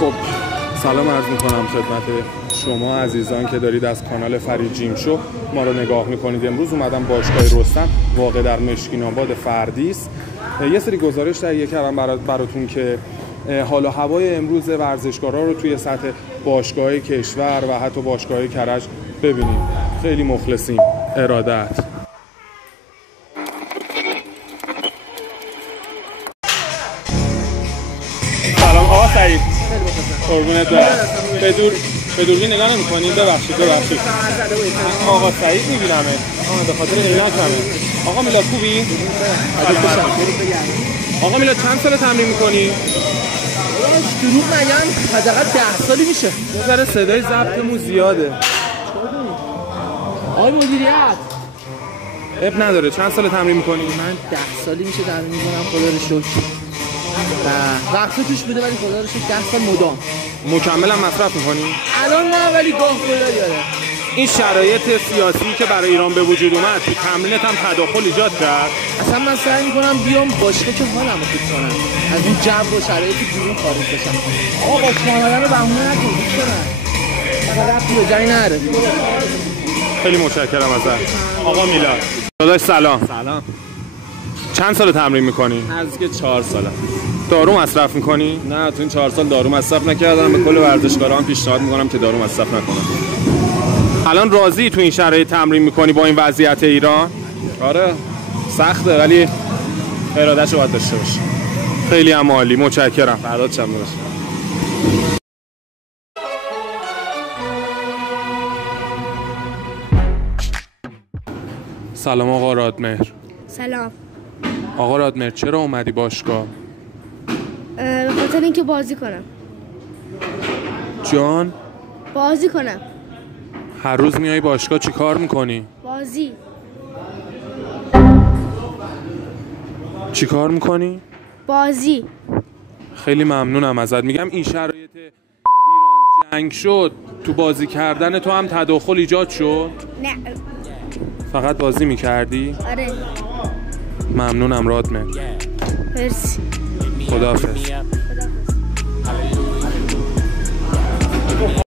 خب سلام عرض میکنم خدمت شما عزیزان که دارید از کانال فرید جیم شو ما رو نگاه میکنید. امروز اومدم باشگاه رستم واقع در مشکین آباد فردیس. یه سری گزارش تهیه کردم براتون که حال و هوای امروز ورزشکارا رو توی سطح باشگاه کشور و حتی باشگاه کرج ببینیم. خیلی مخلصیم. ارادت. سلام آقا سعید. قربونت برم. به دوربین نگاه نمی‌کنید؟ ببخشید. آقا سعید می‌بینمه. به خاطر عینکمه. آقا میلاد خوبی؟ آقا میلاد چند سال تمرین می‌کنی؟ دروغ نگم حداقل 10 سالی میشه. یه ذره صدای ضبطمون زیاده. آقای مدیریت اب نداره. چند سال تمرین می‌کنی؟ من 10 سالی میشه تمرین می‌کنم خدا رو شکر. وقتی توش بوده ولی خدا رو شکر 10 سال مدام. مکمل هم مصرف می‌کنی؟ الان نه ولی گاه گاهی یاره. این شرایط سیاسی که برای ایران به وجود اومد تو تمرینت هم تداخل ایجاد کرد. اصلا من سعی می‌کنم بیام باشگاه که حالمو خوب کنم. از این جو و شرایط بیرون خارج بشم. آقا باشگاه اومدن رو بهونه نکن. فقط رفتی به جایی نره. خیلی متشکرم ازت. آقا میلاد. داداش سلام. چند سال تمرین میکنی؟ از که 4 ساله. دارو مصرف میکنی؟ نه تو این 4 سال دارو مصرف نکردم. به کل ورزشکاران پیشنهاد میکنم که دارو مصرف نکنن. الان راضی تو این شرایط تمرین میکنی با این وضعیت ایران؟ آره سخته ولی ارادهشو باید داشته باشی. خیلی هم عالی. متشکرم. فردات چند باشه. سلام آقا رادمهر. سلام. آقا رادمهر چرا اومدی باشگاه؟ به خاطر اینکه بازی کنم. جان؟ بازی کنم. هر روز میای باشگاه چی کار میکنی؟ بازی. چی کار میکنی؟ بازی. خیلی ممنونم ازت. میگم این شرایط ایران جنگ شد تو بازی کردن تو هم تداخل ایجاد شد؟ نه. فقط بازی میکردی؟ آره. ممنونم رادمهر. مرسی. خداحافظ.